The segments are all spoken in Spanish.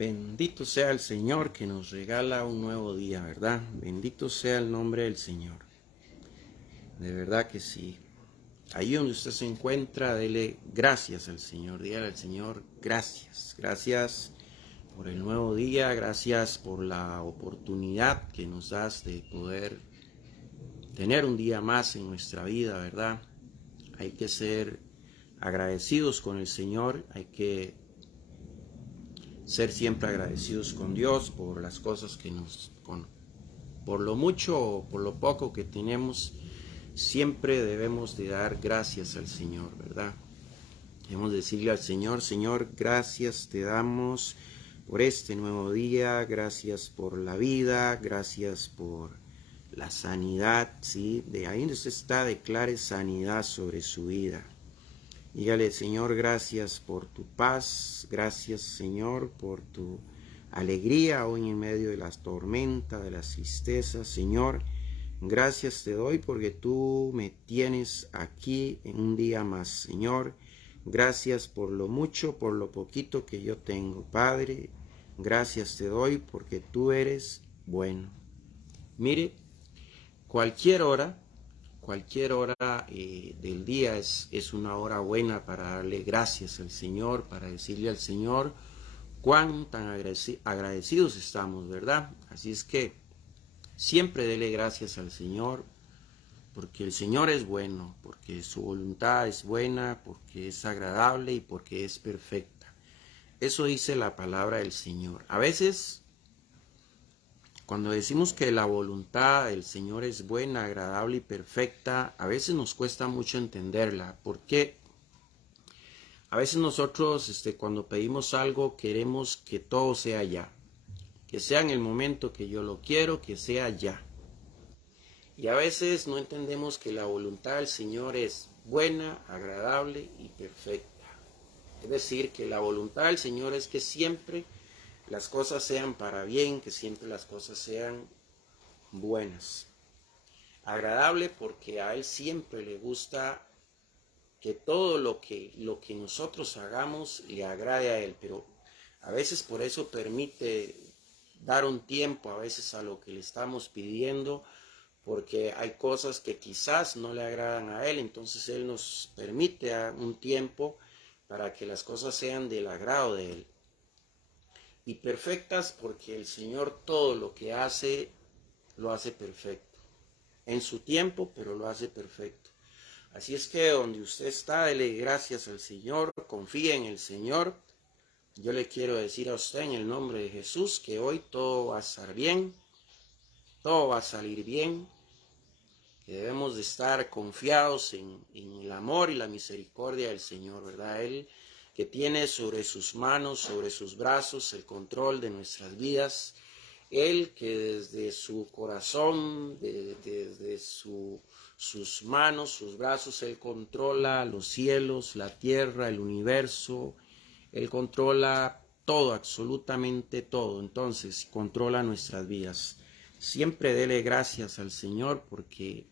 Bendito sea el Señor que nos regala un nuevo día, ¿verdad? Bendito sea el nombre del Señor. De verdad que sí. Ahí donde usted se encuentra, dele gracias al Señor. Dígale al Señor gracias. Gracias por el nuevo día. Gracias por la oportunidad que nos das de poder tener un día más en nuestra vida, ¿verdad? Hay que ser agradecidos con el Señor. Hay que ser siempre agradecidos con Dios por las cosas que por lo mucho o por lo poco que tenemos. Siempre debemos de dar gracias al Señor, ¿verdad? Debemos decirle al Señor: Señor, gracias te damos por este nuevo día, gracias por la vida, gracias por la sanidad, ¿sí? De ahí donde usted está, declare sanidad sobre su vida. Dígale: Señor, gracias por tu paz, gracias, Señor, por tu alegría hoy en medio de las tormentas, de las tristezas. Señor, gracias te doy porque tú me tienes aquí en un día más. Señor, gracias por lo mucho, por lo poquito que yo tengo. Padre, gracias te doy porque tú eres bueno. Mire, cualquier hora del día es una hora buena para darle gracias al Señor, para decirle al Señor cuán tan agradecidos estamos, ¿verdad? Así es que siempre dele gracias al Señor, porque el Señor es bueno, porque su voluntad es buena, porque es agradable y porque es perfecta. Eso dice la palabra del Señor. A veces, cuando decimos que la voluntad del Señor es buena, agradable y perfecta, a veces nos cuesta mucho entenderla, porque a veces nosotros cuando pedimos algo queremos que todo sea ya, que sea en el momento que yo lo quiero, que sea ya. Y a veces no entendemos que la voluntad del Señor es buena, agradable y perfecta. Es decir, que la voluntad del Señor es que siempre las cosas sean para bien, que siempre las cosas sean buenas. Agradable porque a Él siempre le gusta que todo lo que nosotros hagamos le agrade a Él, pero a veces por eso permite dar un tiempo a veces a lo que le estamos pidiendo, porque hay cosas que quizás no le agradan a Él, entonces Él nos permite un tiempo para que las cosas sean del agrado de Él. Y perfectas porque el Señor todo lo que hace, lo hace perfecto. En su tiempo, pero lo hace perfecto. Así es que donde usted está, dele gracias al Señor, confíe en el Señor. Yo le quiero decir a usted en el nombre de Jesús que hoy todo va a estar bien, todo va a salir bien, que debemos de estar confiados en el amor y la misericordia del Señor, ¿verdad? Él que tiene sobre sus manos, sobre sus brazos el control de nuestras vidas. Él que desde su corazón, desde sus manos, sus brazos, Él controla los cielos, la tierra, el universo. Él controla todo, absolutamente todo. Entonces, controla nuestras vidas. Siempre dele gracias al Señor porque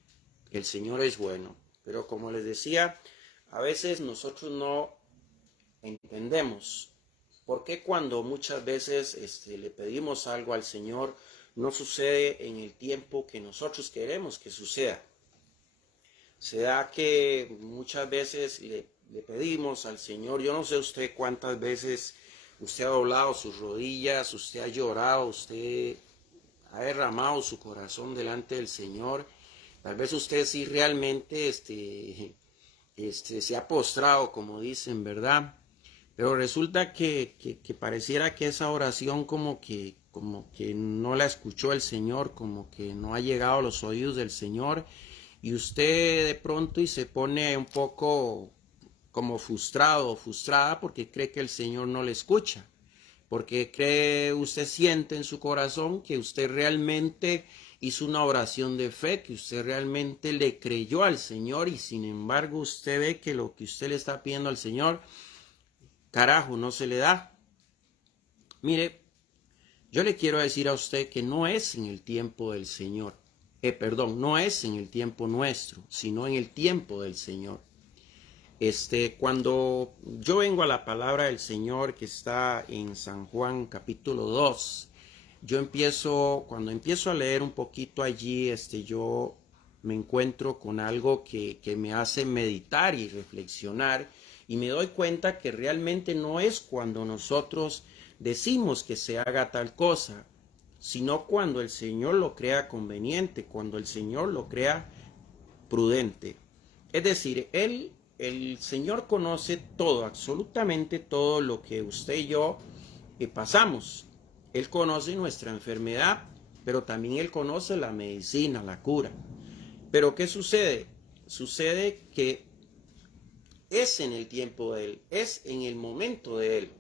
el Señor es bueno. Pero como les decía, a veces nosotros no entendemos por qué cuando muchas veces le pedimos algo al Señor no sucede en el tiempo que nosotros queremos que suceda. Se da que muchas veces le pedimos al Señor, yo no sé usted cuántas veces usted ha doblado sus rodillas, usted ha llorado, usted ha derramado su corazón delante del Señor. Tal vez usted sí realmente se ha postrado, como dicen, ¿verdad? Pero resulta que pareciera que esa oración como que no la escuchó el Señor, como que no ha llegado a los oídos del Señor, y usted de pronto y se pone un poco como frustrado o frustrada porque cree que el Señor no le escucha, porque usted siente en su corazón que usted realmente hizo una oración de fe, que usted realmente le creyó al Señor, y sin embargo usted ve que lo que usted le está pidiendo al Señor, carajo, no se le da. Mire, yo le quiero decir a usted que no es en el tiempo del Señor, no es en el tiempo nuestro, sino en el tiempo del Señor. Cuando yo vengo a la palabra del Señor que está en San Juan capítulo 2, cuando empiezo a leer un poquito allí, yo me encuentro con algo que me hace meditar y reflexionar, y me doy cuenta que realmente no es cuando nosotros decimos que se haga tal cosa, sino cuando el Señor lo crea conveniente, cuando el Señor lo crea prudente. Es decir, el Señor conoce todo, absolutamente todo lo que usted y yo pasamos. Él conoce nuestra enfermedad, pero también Él conoce la medicina, la cura. Pero ¿qué sucede? Sucede que es en el tiempo de Él, es en el momento de Él.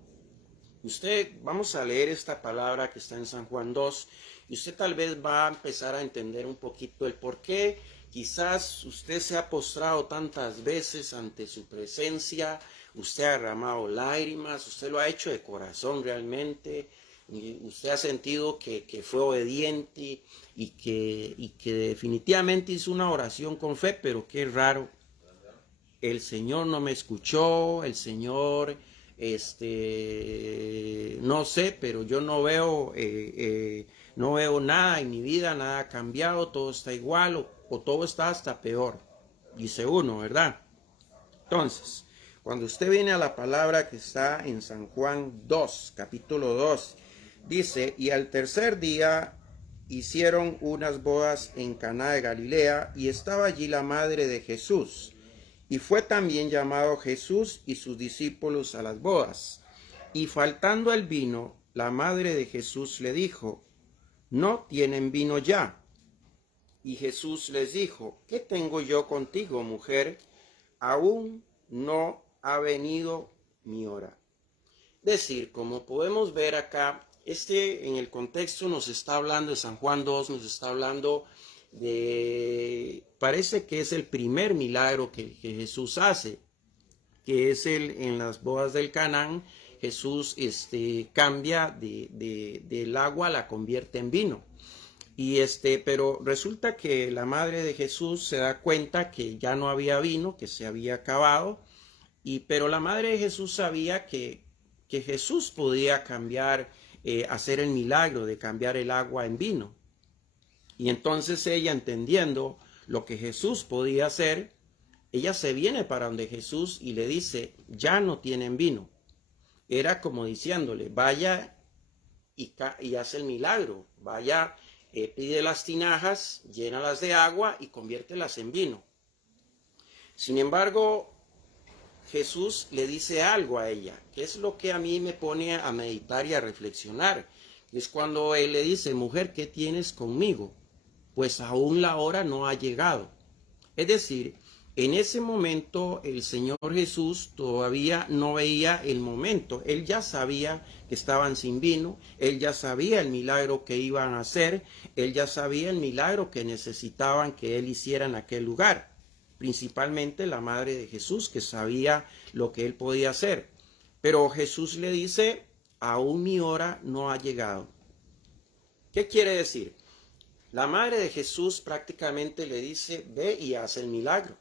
Vamos a leer esta palabra que está en San Juan 2, y usted tal vez va a empezar a entender un poquito el por qué. Quizás usted se ha postrado tantas veces ante su presencia, usted ha derramado lágrimas, usted lo ha hecho de corazón realmente, y usted ha sentido que fue obediente y que definitivamente hizo una oración con fe, pero qué raro, el Señor no me escuchó, el Señor, no sé, pero yo no veo nada en mi vida, nada ha cambiado, todo está igual o todo está hasta peor, dice uno, ¿verdad? Entonces, cuando usted viene a la palabra que está en San Juan 2, capítulo 2, dice, y al tercer día hicieron unas bodas en Caná de Galilea, y estaba allí la madre de Jesús. Y fue también llamado Jesús y sus discípulos a las bodas. Y faltando el vino, la madre de Jesús le dijo, no tienen vino ya. Y Jesús les dijo, ¿qué tengo yo contigo, mujer? Aún no ha venido mi hora. Es decir, como podemos ver acá, en el contexto nos está hablando de San Juan 2, nos está hablando parece que es el primer milagro que Jesús hace, que es en las bodas del Canaán. Jesús cambia del agua, la convierte en vino. Pero resulta que la madre de Jesús se da cuenta que ya no había vino, que se había acabado, pero la madre de Jesús sabía que Jesús podía cambiar, hacer el milagro de cambiar el agua en vino. Y entonces ella, entendiendo lo que Jesús podía hacer, ella se viene para donde Jesús y le dice, ya no tienen vino. Era como diciéndole, vaya y hace el milagro, vaya, pide las tinajas, llénalas de agua y conviértelas en vino. Sin embargo, Jesús le dice algo a ella, que es lo que a mí me pone a meditar y a reflexionar. Es cuando Él le dice, mujer, ¿qué tienes conmigo? Pues aún la hora no ha llegado. Es decir, en ese momento el Señor Jesús todavía no veía el momento. Él ya sabía que estaban sin vino, Él ya sabía el milagro que iban a hacer, Él ya sabía el milagro que necesitaban que Él hiciera en aquel lugar. Principalmente la madre de Jesús, que sabía lo que Él podía hacer. Pero Jesús le dice, aún mi hora no ha llegado. ¿Qué quiere decir? La madre de Jesús prácticamente le dice, ve y haz el milagro.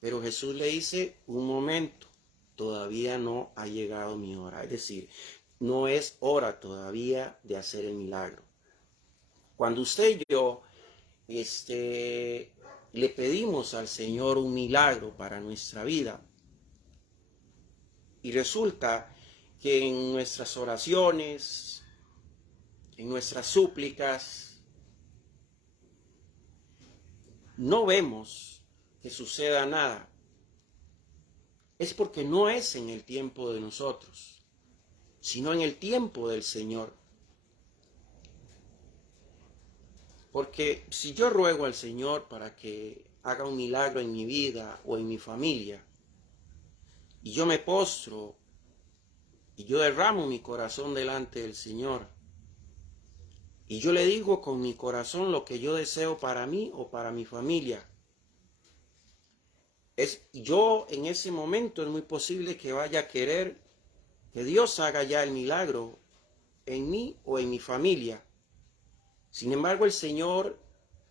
Pero Jesús le dice, un momento, todavía no ha llegado mi hora. Es decir, no es hora todavía de hacer el milagro. Cuando usted y yo le pedimos al Señor un milagro para nuestra vida, y resulta que en nuestras oraciones, en nuestras súplicas, no vemos que suceda nada, es porque no es en el tiempo de nosotros, sino en el tiempo del Señor. Porque si yo ruego al Señor para que haga un milagro en mi vida o en mi familia, y yo me postro y yo derramo mi corazón delante del Señor, y yo le digo con mi corazón lo que yo deseo para mí o para mi familia, yo en ese momento es muy posible que vaya a querer que Dios haga ya el milagro en mí o en mi familia. Sin embargo, el Señor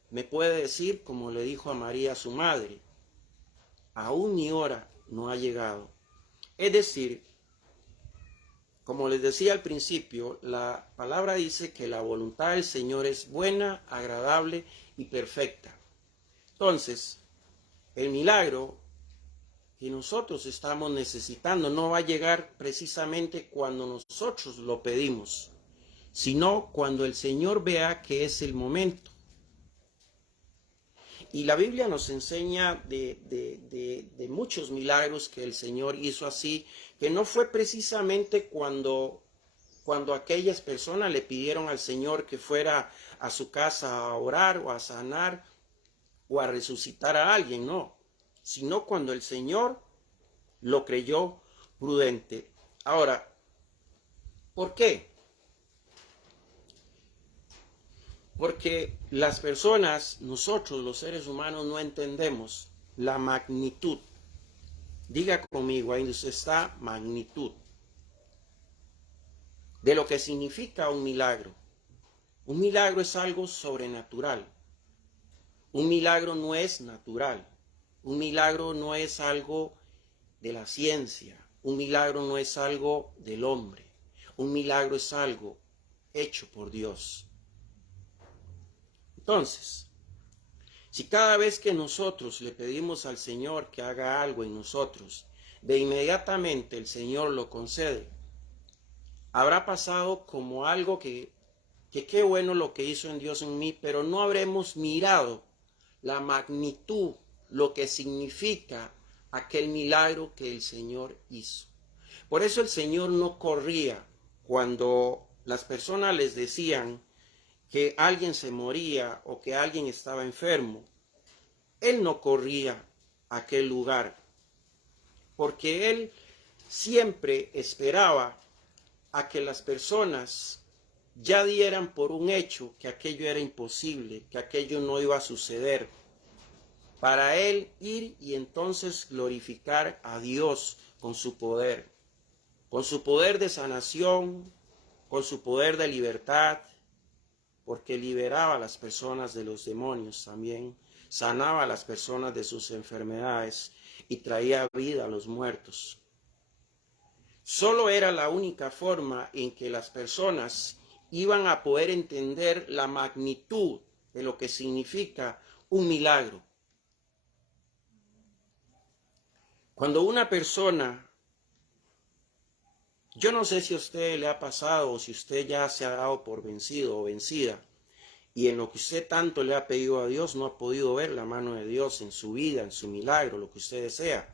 me puede decir, como le dijo a María su madre, aún mi hora no ha llegado. Es decir, como les decía al principio, la palabra dice que la voluntad del Señor es buena, agradable y perfecta. Entonces, el milagro que nosotros estamos necesitando no va a llegar precisamente cuando nosotros lo pedimos, sino cuando el Señor vea que es el momento. Y la Biblia nos enseña de muchos milagros que el Señor hizo así, que no fue precisamente cuando aquellas personas le pidieron al Señor que fuera a su casa a orar o a sanar o a resucitar a alguien, no, sino cuando el Señor lo creyó prudente. Ahora, ¿por qué? Porque las personas, nosotros los seres humanos, no entendemos la magnitud. Diga conmigo, ahí está magnitud. De lo que significa un milagro. Un milagro es algo sobrenatural. Un milagro no es natural. Un milagro no es algo de la ciencia. Un milagro no es algo del hombre. Un milagro es algo hecho por Dios. Entonces, si cada vez que nosotros le pedimos al Señor que haga algo en nosotros, de inmediatamente el Señor lo concede, habrá pasado como algo que qué bueno lo que hizo en Dios en mí, pero no habremos mirado la magnitud, lo que significa aquel milagro que el Señor hizo. Por eso el Señor no corría cuando las personas les decían que alguien se moría o que alguien estaba enfermo. Él no corría a aquel lugar, porque él siempre esperaba a que las personas ya dieran por un hecho que aquello era imposible, que aquello no iba a suceder, para él ir y entonces glorificar a Dios con su poder de sanación, con su poder de libertad, porque liberaba a las personas de los demonios también, sanaba a las personas de sus enfermedades y traía vida a los muertos. Solo era la única forma en que las personas iban a poder entender la magnitud de lo que significa un milagro. Cuando una persona, yo no sé si a usted le ha pasado o si usted ya se ha dado por vencido o vencida, y en lo que usted tanto le ha pedido a Dios no ha podido ver la mano de Dios en su vida, en su milagro, lo que usted desea.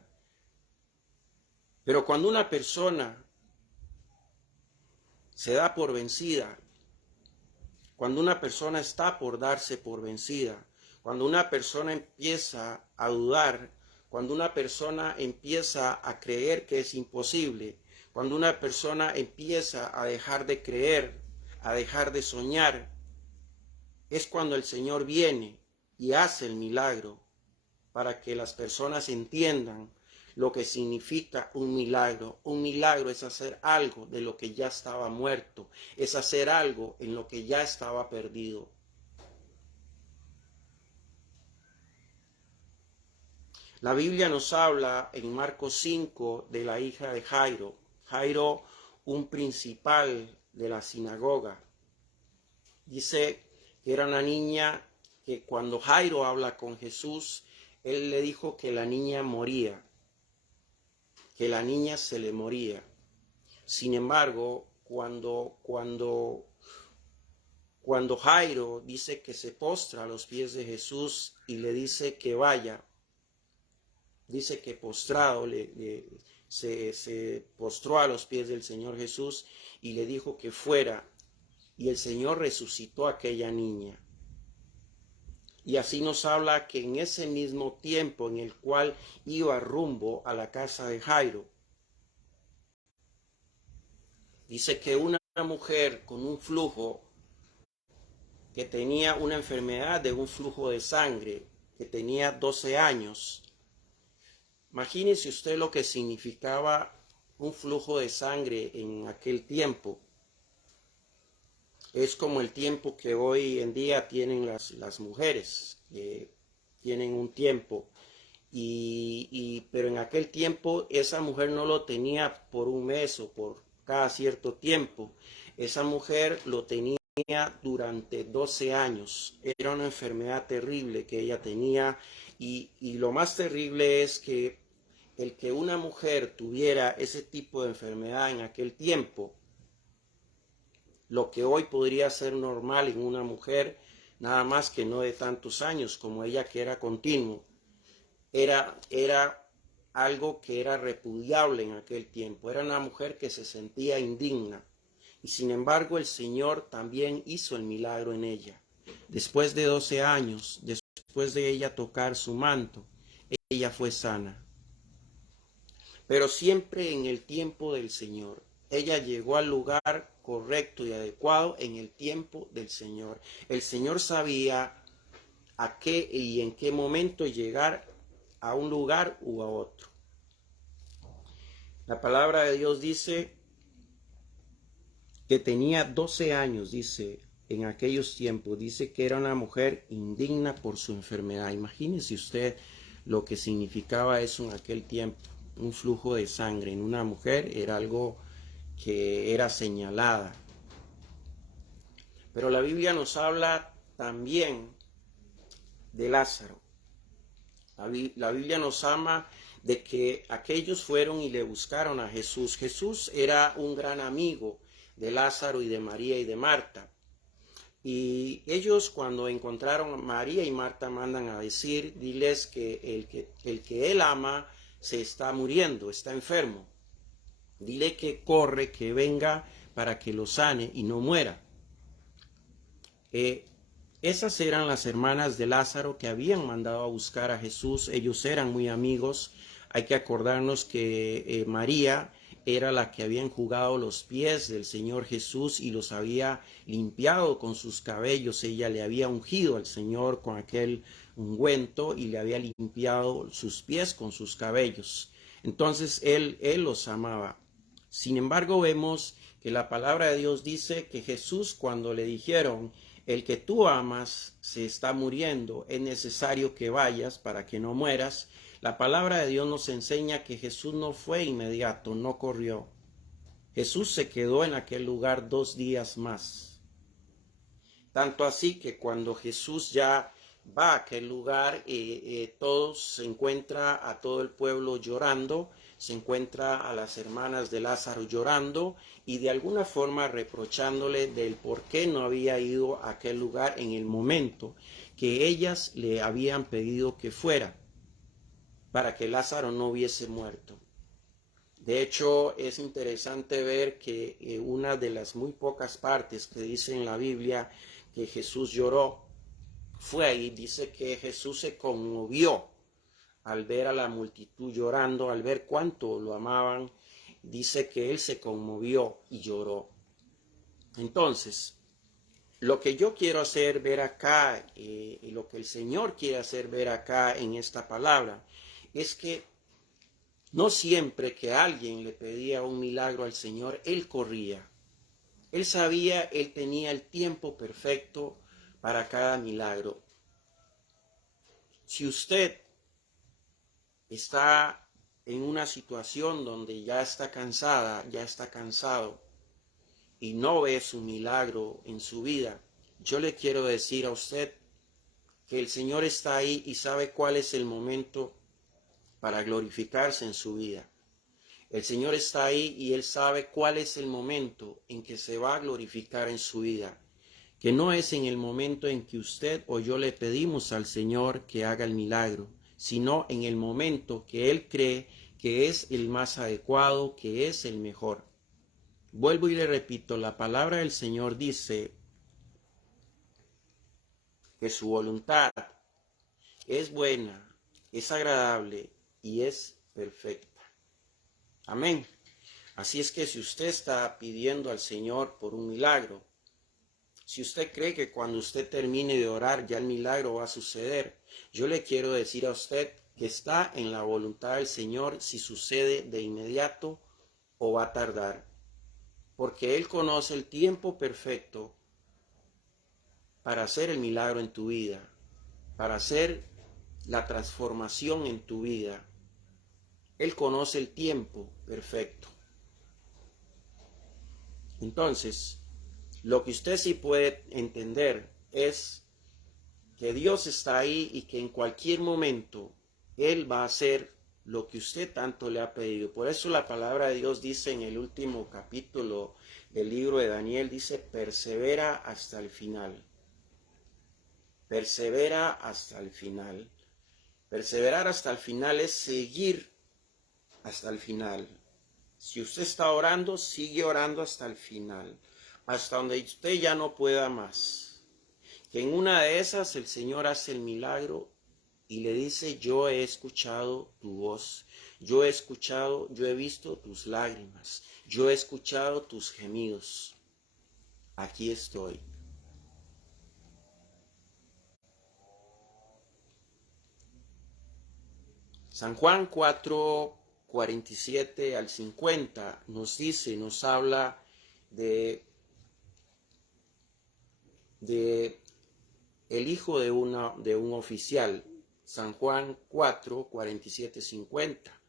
Pero cuando una persona se da por vencida, cuando una persona está por darse por vencida, cuando una persona empieza a dudar, cuando una persona empieza a creer que es imposible, cuando una persona empieza a dejar de creer, a dejar de soñar, es cuando el Señor viene y hace el milagro para que las personas entiendan lo que significa un milagro. Un milagro es hacer algo de lo que ya estaba muerto, es hacer algo en lo que ya estaba perdido. La Biblia nos habla en Marcos 5 de la hija de Jairo. Jairo, un principal de la sinagoga. Dice que era una niña que cuando Jairo habla con Jesús, él le dijo que la niña moría, que la niña se le moría. Sin embargo, cuando Jairo dice que se postra a los pies de Jesús y le dice que vaya, dice que postrado se postró a los pies del Señor Jesús y le dijo que fuera, y el Señor resucitó a aquella niña. Y así nos habla que en ese mismo tiempo en el cual iba rumbo a la casa de Jairo, dice que una mujer con un flujo, que tenía una enfermedad de un flujo de sangre, que tenía 12 años, imagínese usted lo que significaba un flujo de sangre en aquel tiempo. Es como el tiempo que hoy en día tienen las mujeres, que tienen un tiempo, pero en aquel tiempo esa mujer no lo tenía por un mes o por cada cierto tiempo. Esa mujer lo tenía durante 12 años. Era una enfermedad terrible que ella tenía y lo más terrible es que el que una mujer tuviera ese tipo de enfermedad en aquel tiempo, lo que hoy podría ser normal en una mujer, nada más que no de tantos años como ella, que era continuo, era algo que era repudiable en aquel tiempo. Era una mujer que se sentía indigna. Y sin embargo el Señor también hizo el milagro en ella. Después de 12 años, después de ella tocar su manto, ella fue sana. Pero siempre en el tiempo del Señor. Ella llegó al lugar correcto y adecuado en el tiempo del Señor. El Señor sabía a qué y en qué momento llegar a un lugar u a otro. La palabra de Dios dice que tenía 12 años, dice, en aquellos tiempos. Dice que era una mujer indigna por su enfermedad. Imagínese usted lo que significaba eso en aquel tiempo. Un flujo de sangre en una mujer era algo que era señalada. Pero la Biblia nos habla también de Lázaro. La Biblia nos habla de que aquellos fueron y le buscaron a Jesús. Jesús era un gran amigo de Lázaro y de María y de Marta. Y ellos, cuando encontraron a María y Marta, mandan a decir, diles que el que él ama se está muriendo, está enfermo. Dile que corre, que venga para que lo sane y no muera. Esas eran las hermanas de Lázaro que habían mandado a buscar a Jesús. Ellos eran muy amigos. Hay que acordarnos que María era la que había enjugado los pies del Señor Jesús y los había limpiado con sus cabellos. Ella le había ungido al Señor con aquel ungüento y le había limpiado sus pies con sus cabellos. Entonces él los amaba. Sin embargo, vemos que la palabra de Dios dice que Jesús, cuando le dijeron, el que tú amas se está muriendo, es necesario que vayas para que no mueras, la palabra de Dios nos enseña que Jesús no fue inmediato, no corrió. Jesús se quedó en aquel lugar 2 días más. Tanto así que cuando Jesús ya va a aquel lugar, todos se encuentra a todo el pueblo llorando, se encuentra a las hermanas de Lázaro llorando y de alguna forma reprochándole del por qué no había ido a aquel lugar en el momento que ellas le habían pedido que fuera, para que Lázaro no hubiese muerto. De hecho, es interesante ver que una de las muy pocas partes que dice en la Biblia que Jesús lloró fue ahí. Dice que Jesús se conmovió al ver a la multitud llorando, al ver cuánto lo amaban. Dice que él se conmovió y lloró. Entonces, lo que yo quiero hacer ver acá, y lo que el Señor quiere hacer ver acá en esta palabra, es que no siempre que alguien le pedía un milagro al Señor, él corría. Él sabía, él tenía el tiempo perfecto para cada milagro. Si usted está en una situación donde ya está cansada, ya está cansado y no ve su milagro en su vida, yo le quiero decir a usted que el Señor está ahí y sabe cuál es el momento para glorificarse en su vida. El Señor está ahí y Él sabe cuál es el momento en que se va a glorificar en su vida, que no es en el momento en que usted o yo le pedimos al Señor que haga el milagro, sino en el momento que Él cree que es el más adecuado, que es el mejor. Vuelvo y le repito, la palabra del Señor dice que su voluntad es buena, es agradable y es perfecta. Amén. Así es que si usted está pidiendo al Señor por un milagro, si usted cree que cuando usted termine de orar ya el milagro va a suceder, yo le quiero decir a usted que está en la voluntad del Señor si sucede de inmediato o va a tardar, porque Él conoce el tiempo perfecto para hacer el milagro en tu vida, para hacer la transformación en tu vida. Él conoce el tiempo perfecto. Entonces, lo que usted sí puede entender es que Dios está ahí y que en cualquier momento Él va a hacer lo que usted tanto le ha pedido. Por eso la palabra de Dios dice en el último capítulo del libro de Daniel, dice, persevera hasta el final. Persevera hasta el final. Perseverar hasta el final es seguir hasta el final. Si usted está orando, sigue orando hasta el final, hasta donde usted ya no pueda más. Que en una de esas el Señor hace el milagro y le dice, yo he escuchado tu voz, yo he visto tus lágrimas, yo he escuchado tus gemidos. Aquí estoy. San Juan 4:47 al 50 nos dice, nos habla de el hijo de un oficial. San Juan 4:47, 50.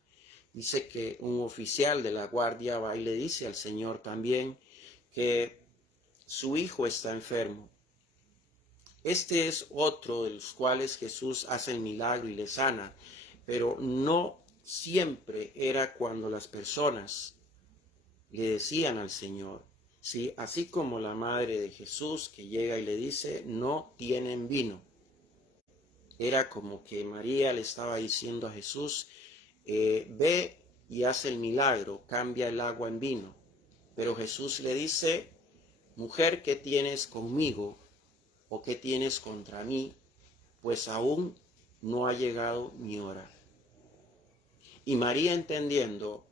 Dice que un oficial de la guardia va y le dice al Señor también que su hijo está enfermo. Este es otro de los cuales Jesús hace el milagro y le sana, pero no siempre era cuando las personas le decían al Señor, ¿sí? Así como la madre de Jesús que llega y le dice, no tienen vino. Era como que María le estaba diciendo a Jesús, ve y hace el milagro, cambia el agua en vino. Pero Jesús le dice, mujer, ¿qué tienes conmigo o qué tienes contra mí? Pues aún no ha llegado mi hora. Y María, entendiendo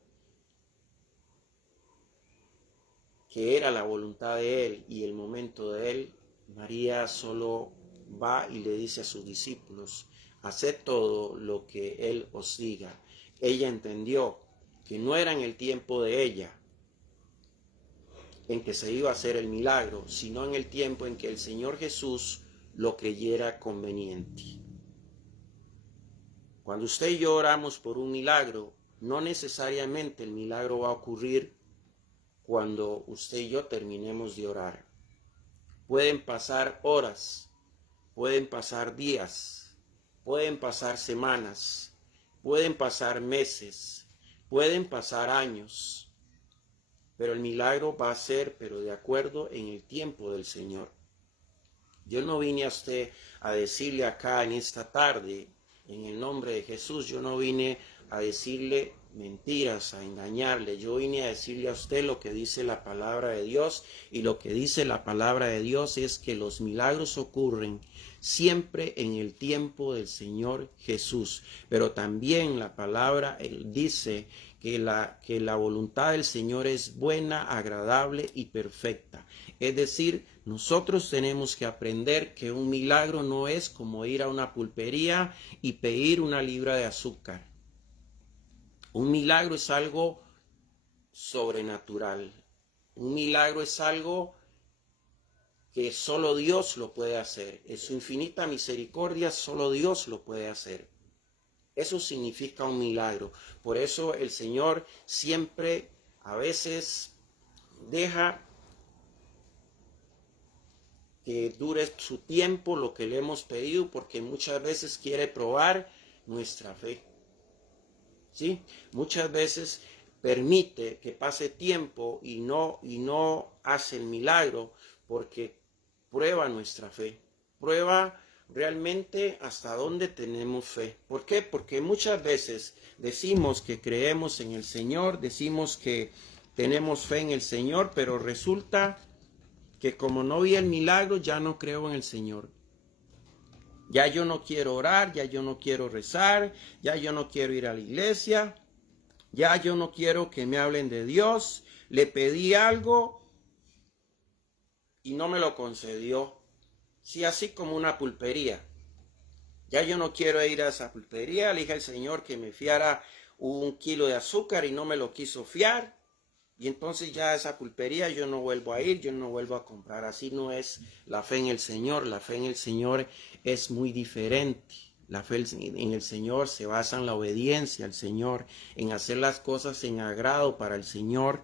que era la voluntad de Él y el momento de Él, María solo va y le dice a sus discípulos, haced todo lo que Él os diga. Ella entendió que no era en el tiempo de ella en que se iba a hacer el milagro, sino en el tiempo en que el Señor Jesús lo creyera conveniente. Cuando usted y yo oramos por un milagro, no necesariamente el milagro va a ocurrir cuando usted y yo terminemos de orar. Pueden pasar horas, pueden pasar días, pueden pasar semanas, pueden pasar meses, pueden pasar años, pero el milagro va a ser, pero de acuerdo en el tiempo del Señor. Yo no vine a usted a decirle acá en esta tarde, en el nombre de Jesús, yo no vine a decirle mentiras, a engañarle. Yo vine a decirle a usted lo que dice la palabra de Dios, y lo que dice la palabra de Dios es que los milagros ocurren siempre en el tiempo del Señor Jesús. Pero también la palabra dice que la voluntad del Señor es buena, agradable y perfecta. Es decir, nosotros tenemos que aprender que un milagro no es como ir a una pulpería y pedir una libra de azúcar. Un milagro es algo sobrenatural. Un milagro es algo que solo Dios lo puede hacer. En su infinita misericordia, solo Dios lo puede hacer. Eso significa un milagro. Por eso el Señor siempre, a veces, deja que dure su tiempo lo que le hemos pedido, porque muchas veces quiere probar nuestra fe. ¿Sí? Muchas veces permite que pase tiempo y no hace el milagro porque prueba nuestra fe. Prueba realmente hasta dónde tenemos fe. ¿Por qué? Porque muchas veces decimos que creemos en el Señor, decimos que tenemos fe en el Señor, pero resulta que como no vi el milagro, ya no creo en el Señor. Ya yo no quiero orar, ya yo no quiero rezar, ya yo no quiero ir a la iglesia, ya yo no quiero que me hablen de Dios. Le pedí algo y no me lo concedió. Sí, así como una pulpería. Ya yo no quiero ir a esa pulpería. Le dije al Señor que me fiara 1 kilo de azúcar y no me lo quiso fiar. Y entonces ya a esa pulpería yo no vuelvo a ir, yo no vuelvo a comprar. Así no es la fe en el Señor. La fe en el Señor es muy diferente. La fe en el Señor se basa en la obediencia al Señor, en hacer las cosas en agrado para el Señor,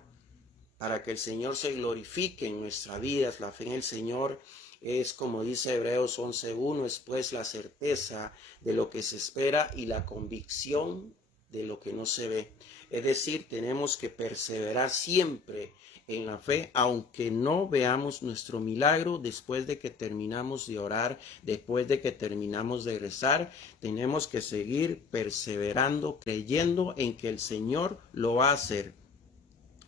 para que el Señor se glorifique en nuestras vidas. La fe en el Señor es, como dice Hebreos 11:1, es pues la certeza de lo que se espera y la convicción de lo que no se ve. Es decir, tenemos que perseverar siempre en la fe, aunque no veamos nuestro milagro después de que terminamos de orar, después de que terminamos de rezar. Tenemos que seguir perseverando, creyendo en que el Señor lo va a hacer.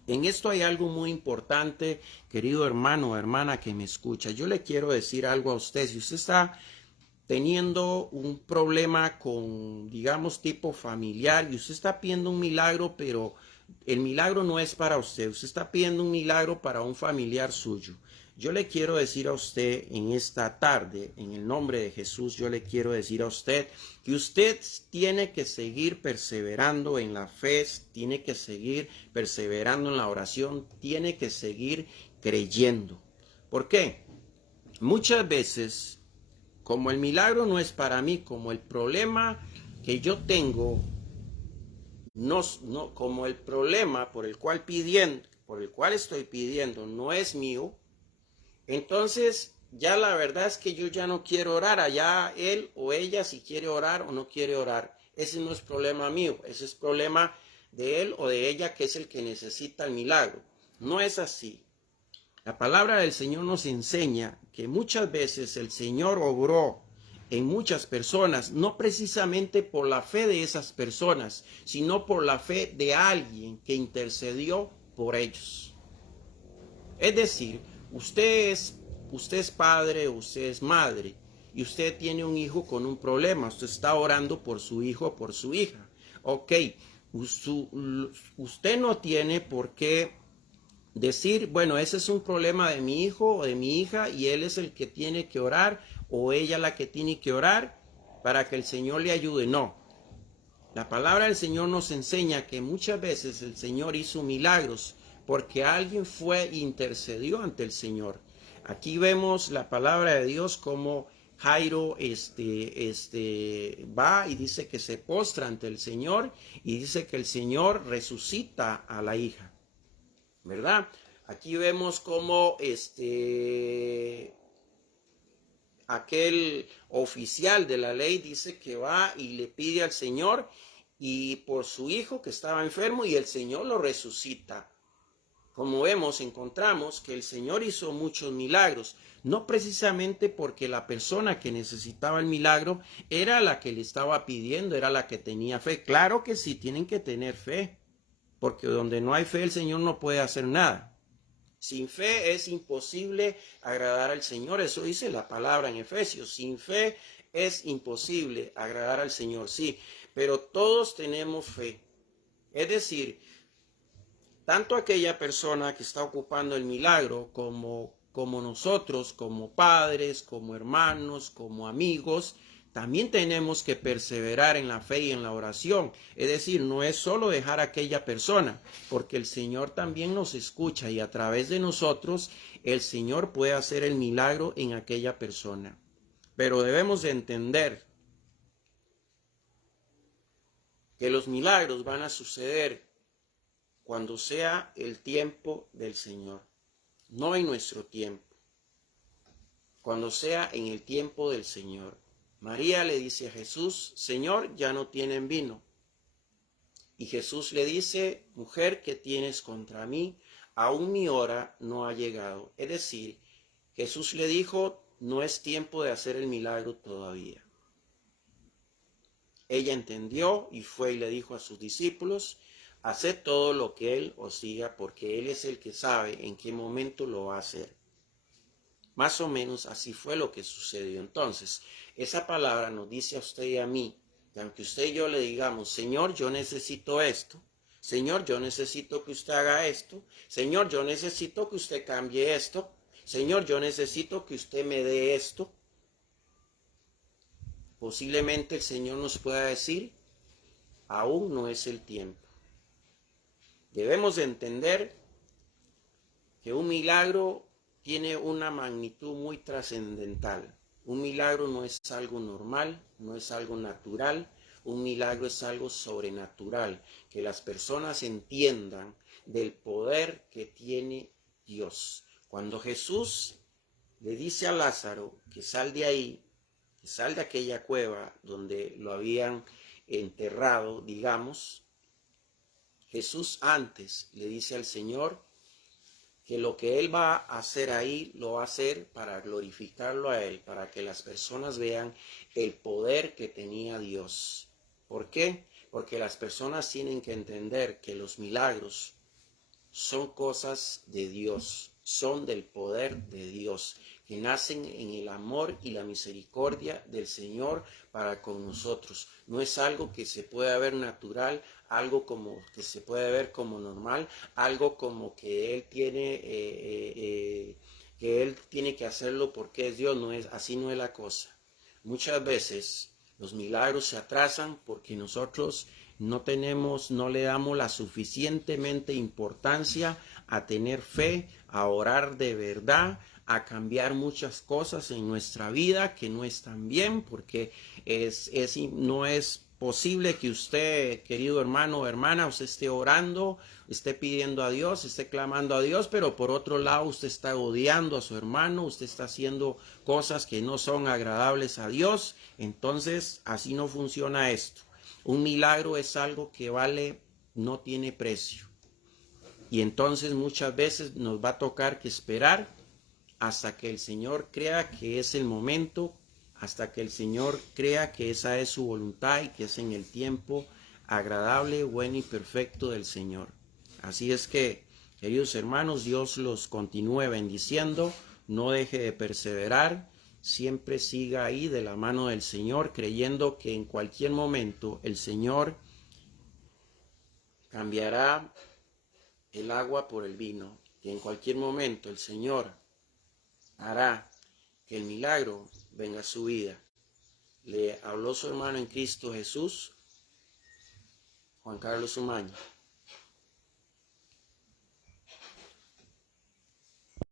En esto hay algo muy importante, querido hermano o hermana que me escucha. Yo le quiero decir algo a usted. Si usted está teniendo un problema con, digamos, tipo familiar y usted está pidiendo un milagro, pero el milagro no es para usted. Usted está pidiendo un milagro para un familiar suyo. Yo le quiero decir a usted en esta tarde, en el nombre de Jesús, yo le quiero decir a usted que usted tiene que seguir perseverando en la fe, tiene que seguir perseverando en la oración, tiene que seguir creyendo. ¿Por qué? Muchas veces, como el milagro no es para mí, como el problema que yo tengo, como el problema por el cual estoy pidiendo no es mío, entonces ya la verdad es que yo ya no quiero orar. Allá él o ella si quiere orar o no quiere orar. Ese no es problema mío, ese es problema de él o de ella, que es el que necesita el milagro. No es así. La palabra del Señor nos enseña que muchas veces el Señor obró en muchas personas, no precisamente por la fe de esas personas, sino por la fe de alguien que intercedió por ellos. Es decir, usted es padre, usted es madre, y usted tiene un hijo con un problema. Usted está orando por su hijo o por su hija. Ok, usted no tiene por qué decir, bueno, ese es un problema de mi hijo o de mi hija y él es el que tiene que orar o ella la que tiene que orar para que el Señor le ayude. No. La palabra del Señor nos enseña que muchas veces el Señor hizo milagros porque alguien fue e intercedió ante el Señor. Aquí vemos la palabra de Dios como Jairo va y dice que se postra ante el Señor y dice que el Señor resucita a la hija, ¿verdad? Aquí vemos como aquel oficial de la ley dice que va y le pide al Señor y por su hijo que estaba enfermo y el Señor lo resucita. Como vemos, encontramos que el Señor hizo muchos milagros, no precisamente porque la persona que necesitaba el milagro era la que le estaba pidiendo, era la que tenía fe. Claro que sí, tienen que tener fe, porque donde no hay fe el Señor no puede hacer nada. Sin fe es imposible agradar al Señor. Eso dice la palabra en Efesios. Sin fe es imposible agradar al Señor. Sí, pero todos tenemos fe. Es decir, tanto aquella persona que está ocupando el milagro como nosotros, como padres, como hermanos, como amigos, también tenemos que perseverar en la fe y en la oración. Es decir, no es solo dejar a aquella persona, porque el Señor también nos escucha y a través de nosotros el Señor puede hacer el milagro en aquella persona. Pero debemos de entender que los milagros van a suceder cuando sea el tiempo del Señor, no en nuestro tiempo, cuando sea en el tiempo del Señor. María le dice a Jesús, Señor, ya no tienen vino. Y Jesús le dice, mujer, ¿qué tienes contra mí? Aún mi hora no ha llegado. Es decir, Jesús le dijo, no es tiempo de hacer el milagro todavía. Ella entendió y fue y le dijo a sus discípulos, haced todo lo que Él os diga, porque Él es el que sabe en qué momento lo va a hacer. Más o menos así fue lo que sucedió. Entonces, esa palabra nos dice a usted y a mí, que aunque usted y yo le digamos, Señor, yo necesito esto, Señor, yo necesito que usted haga esto, Señor, yo necesito que usted cambie esto, Señor, yo necesito que usted me dé esto, posiblemente el Señor nos pueda decir, aún no es el tiempo. Debemos de entender que un milagro tiene una magnitud muy trascendental. Un milagro no es algo normal, no es algo natural, un milagro es algo sobrenatural, que las personas entiendan del poder que tiene Dios. Cuando Jesús le dice a Lázaro que sal de ahí, que sal de aquella cueva donde lo habían enterrado, digamos, Jesús antes le dice al Señor que lo que Él va a hacer ahí, lo va a hacer para glorificarlo a Él, para que las personas vean el poder que tenía Dios. ¿Por qué? Porque las personas tienen que entender que los milagros son cosas de Dios, son del poder de Dios, que nacen en el amor y la misericordia del Señor para con nosotros. No es algo que se pueda ver natural, algo como que se puede ver como normal, algo como que Él tiene que hacerlo porque es Dios. No es así, no es la cosa. Muchas veces los milagros se atrasan porque nosotros no le damos la suficientemente importancia a tener fe, a orar de verdad, a cambiar muchas cosas en nuestra vida que no están bien, porque no es posible que usted, querido hermano o hermana, usted esté orando, esté pidiendo a Dios, esté clamando a Dios, pero por otro lado usted está odiando a su hermano, usted está haciendo cosas que no son agradables a Dios. Entonces, así no funciona esto. Un milagro es algo que vale, no tiene precio. Y entonces muchas veces nos va a tocar que esperar hasta que el Señor crea que es el momento, hasta que el Señor crea que esa es su voluntad y que es en el tiempo agradable, bueno y perfecto del Señor. Así es que, queridos hermanos, Dios los continúe bendiciendo, no deje de perseverar, siempre siga ahí de la mano del Señor, creyendo que en cualquier momento el Señor cambiará el agua por el vino, que en cualquier momento el Señor hará que el milagro venga a su vida. Le habló su hermano en Cristo Jesús, Juan Carlos Umaña.